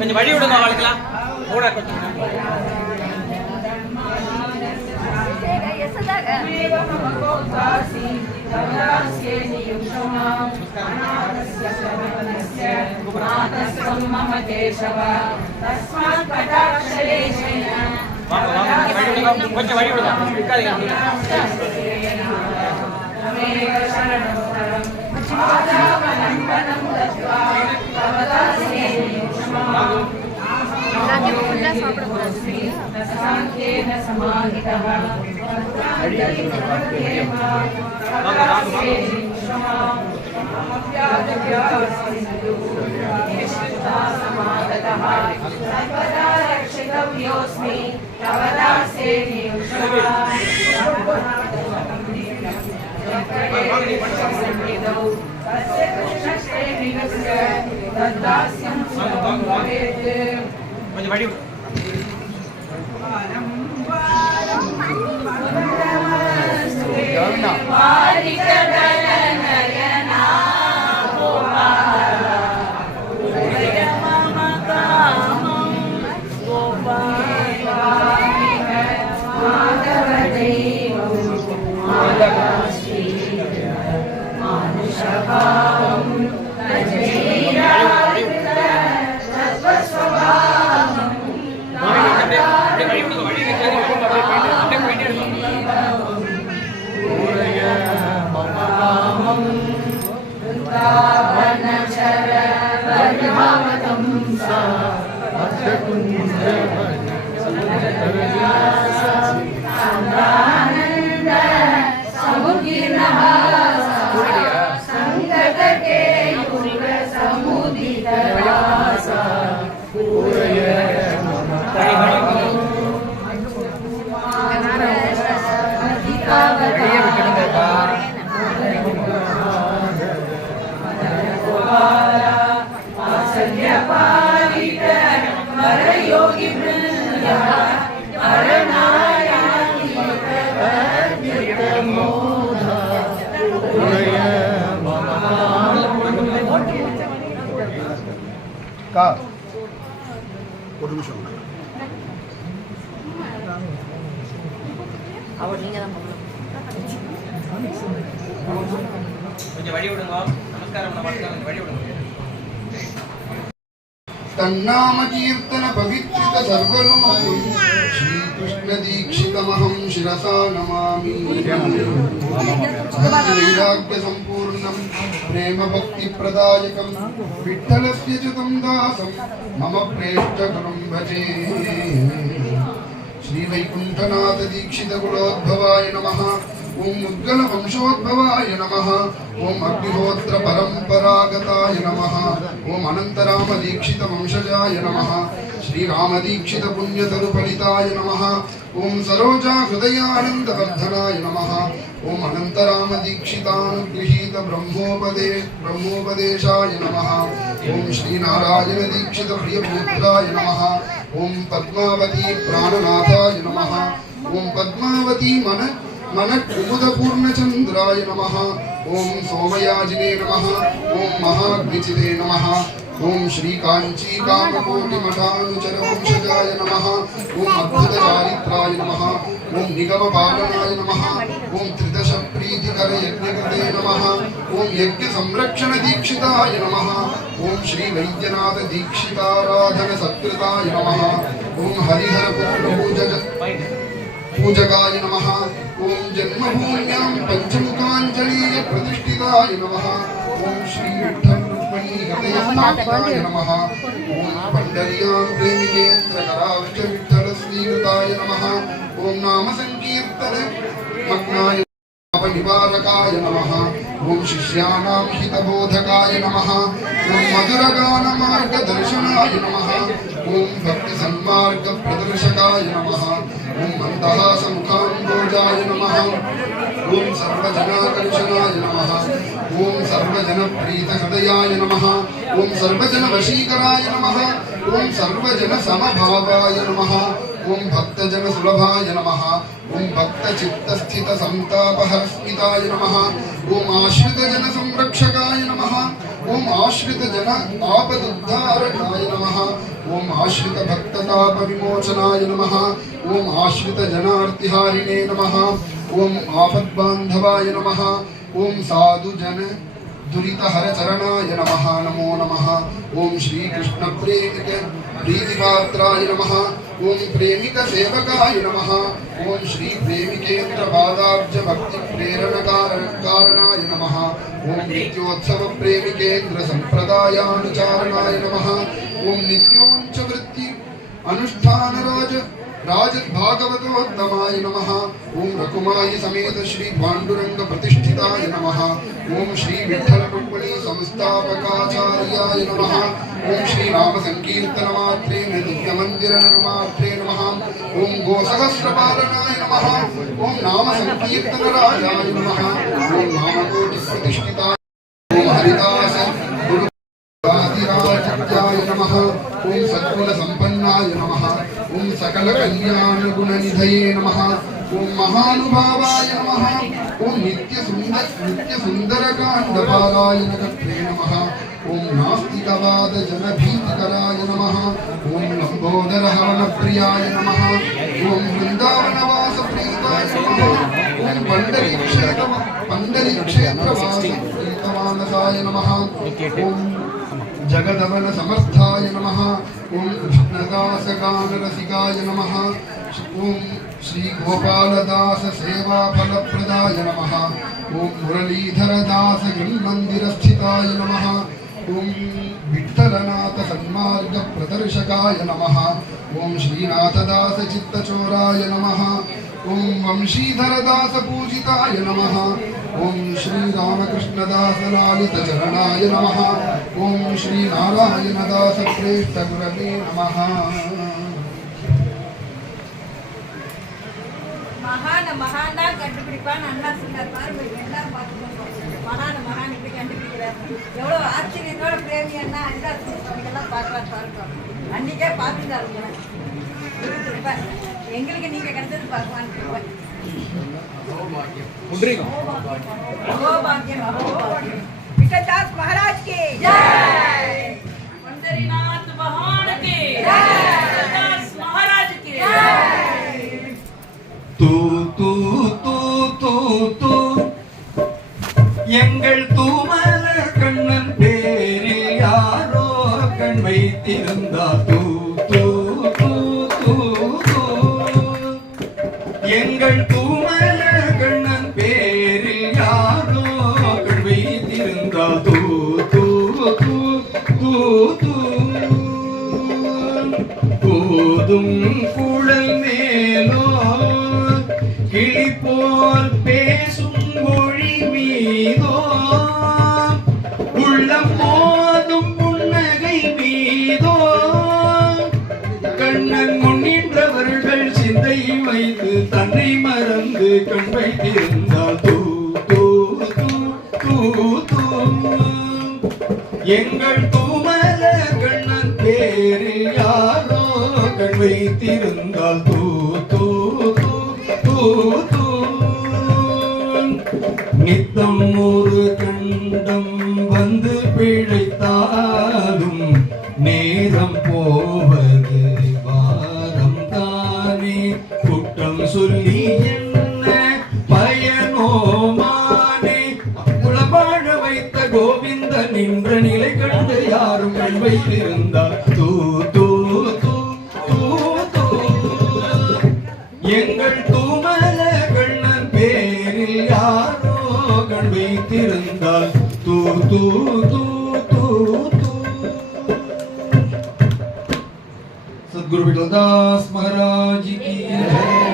கொஞ்சம் வழி விடுங்க வாழ்க்கலாம் கூட கொஞ்சம் கொஞ்சம் வழி விடுங்க கொஞ்சம் வழி ஒரு நிமிஷம் கொஞ்சம் வழி விடுங்க நமஸ்காரம் வழி விடுங்க तन्नाम कीर्तन पवित्रित सर्वलोके श्री कृष्ण दीक्षितमहं शिरसा नमामि वैराग्य संपूर्णं प्रेम भक्ति प्रदायकं विठ्ठलस्य च दासं मम प्रेष्ठगुरुं भजे श्री वैकुंठनाथ दीक्षित गुणोद्भवाय नमः ओम मुद्गल वंशोद्भवाय नमः ओम अग्निहोत्र परंपरागताय नमः ओम अनंतराम दीक्षित वंशजाय नमः श्री राम दीक्षित पुण्यतरुफलिताय नमः ओम सरोजा हृदयानंद वर्धनाय नमः ओम अनंतराम दीक्षितानुगृहीत ब्रह्मोपदेशाय नमः ओम श्री नारायण दीक्षित प्रियपुत्राय नमः ओम पद्मावती प्राणनाथाय नमः ओम पद्मावती मन कुमुद पूर्णचंद्राय नमः ओम सोमयाजिने नमः ओम महाग्निचिते नमः ओम श्री कांची कामकोटि मठानुचर वंशजाय नमः ओम अद्भुत चारित्राय नमः ओम निगम पालनाय नमः ओम त्रिदश प्रीतिकर यज्ञकृते नमः ओम यज्ञ संरक्षण दीक्षिताय नमः ओम श्री वैद्यनाथ दीक्षिताराधन सत्कृताय नमः ओम हरिहर पुत्र पूजकाय नमः ओम जन्मभूम्यां पंचमुखांजलि प्रतिष्ठिताय नमः ओम श्री विठ्ठल रुक्मिणी हृदयस्थापिताय नमः ओम पंडरियां प्रेमिकेन्द्र करावच विठ्ठल स्वीकृताय नमः ओम नाम संकीर्तन मग्नाय निवारकाय नमः ओम शिष्याणां हितबोधकाय नमः ओम मधुरगान मार्गदर्शनाय नमः ओम भक्ति सन्मार्ग प्रदर्शकाय नमः ओम मंदहास मुखाम्बोजाय नमः ஓம் சர்வஜனாகர்ஷணாய நமः ஓம் சர்வஜனப்ரீதஹதயாய நமः ஓம் சர்வஜனவசீகராய நமः ஓம் சர்வஜனசமபாவாய நமः ஓம் பக்தஜனசுலபாய நமः ஓம் பக்தசித்தஸ்திதசந்தாபஹரஸ்மிதாய நமः ஓம் ஆஸ்ரிதஜனசம்ரக்ஷகாய நமः ஓம் ஆஸ்ரிதஜன ஆபதுத்தாரகாய நமः ஓம் ஆஸ்ரிதபக்ததாபவிமோச்சனாய நமः ஓம் ஆஸ்ரிதஜனார்த்திஹாரிணே நமः ஓம் ஆபத்பாந்தவாய நமः ஓம் சாதுஜன दुरितहरचरणाय नमः नमो नमः ओम श्री कृष्ण प्रीतिपात्राय नमः ओम प्रेमिक सेवकाय नमः ओम श्री प्रेमिकेन्द्र पादाब्ज भक्ति प्रेरणकारणाय नमः ओम नित्योत्सव प्रेमिकेन्द्र संप्रदायानुचारणाय नमः ओम नित्योंच वृत्ति अनुष्ठान राज भागवतोत्तमाय नमः ओम रकुमाई समेत श्री पांडुरंग प्रतिष्ठिताय नमः ओम श्री विठ्ठल रुक्मिणी संस्थापकाचार्याय नमः ओम श्री राम संकीर्तन मात्रे दिव्य मंदिर निर्मात्रे नमः ओम गोसहस्रपालनाय नमः ओम नाम संकीर्तन राजाय नमः ओम नामकोटि प्रतिष्ठिताय ओम हरिदास आदिराजाय नमः ओम सद्गुण संपन्नाय नमः ओम सकल कल्याण गुण निधये नमः ओम महानुभावाय नमः ओम नित्य सुंदर कांडपालाय नकत्रे नमः ओम नास्तिकवाद जन भीतिकराय नमः ओम लंबोदर हवन प्रियाय नमः ओम वृंदावन वास प्रीताय नमः ओम पंडरी क्षेत्र वास प्रीतमानसाय नमः ओम जगदवन समर्थाय नमः ओम कृष्णदास गान रसिकाय नमः ओम श्री गोपालदास सेवा फलप्रदाय नमः ओम मुरलीधर दास गृहमंदिर स्थिताय नमः ओम विठ्ठलनाथ सन्मार्ग प्रदर्शकाय नमः ओम श्रीनाथदास चित्तचोराय नमः ओम वंशीधर दास पूजिताय नमः ओम श्री रामकृष्णदास लालित चरणाय नमः ओम श्री नारायण दास श्रेष्ठ गुरवे नमः மகானா கண்டுபிடிப்பான்னு அண்ணா சொன்னார் பாருங்க எல்லாரும் பார்த்துக்கோங்க மகான் இப்படி கண்டுபிடிக்கிறார் எவ்வளோ ஆச்சரியத்தோட பிரேமி அண்ணா அண்ணா சுவாமிகள்லாம் பார்க்கலாம் பாருங்க அன்னைக்கே பார்த்துட்டாருங்க எங்களுக்கு நீங்க கிடைச்சது பார்க்கலான்னு विठलदास महाराज की जय पंढरीनाथ भगवान की जय विठलदास महाराज की जय तू तू तू तू तू எங்கள் தூமலர் கண்ணன் பேரில் யாரோ கண் வைத்திருந்தார் தூ தூ தூ தூ தூ எங்கள் தூமலர் கண்ணன் பேரில் யாரோ கண் வைத்திருந்தார் தூ தூ தூ தூ தூ போதும் குழல் மேலோ கிளி போல் பேசும் மொழி மீதோ உள்ளம் போதும் புன்னகை மீதோ கண்ணன் முன்னின்றவர்கள் சிந்தை வைத்து தன்னை மறந்து கண் வைத்திருந்தால் தூ தூ தூ தூ தூ எங்கள் தூமல கண்ணன் பேரில் யாரோ கண் வைத்திருந்தால் தூ தூ தூ தூ தூ நித்தம் ஒரு கண்டம் வந்து பிழைத்தாலும் நேரம் போவது வாரம் தானே குற்றம் சொல்லி என்ன பயனோமானே குலவாழ வைத்த கோவிந்த நின்ற நிலை கண்டு யாரும் கண் வைத்திருந்தார் தூ தூ தூ தூ தூ எங்கள் தூமல கண்ணன் பேரில் யாரோ கண் வைத்திருந்தால் தூ தூ தூ தூ தூ सद्गुरु विठलदास महाराज की जय।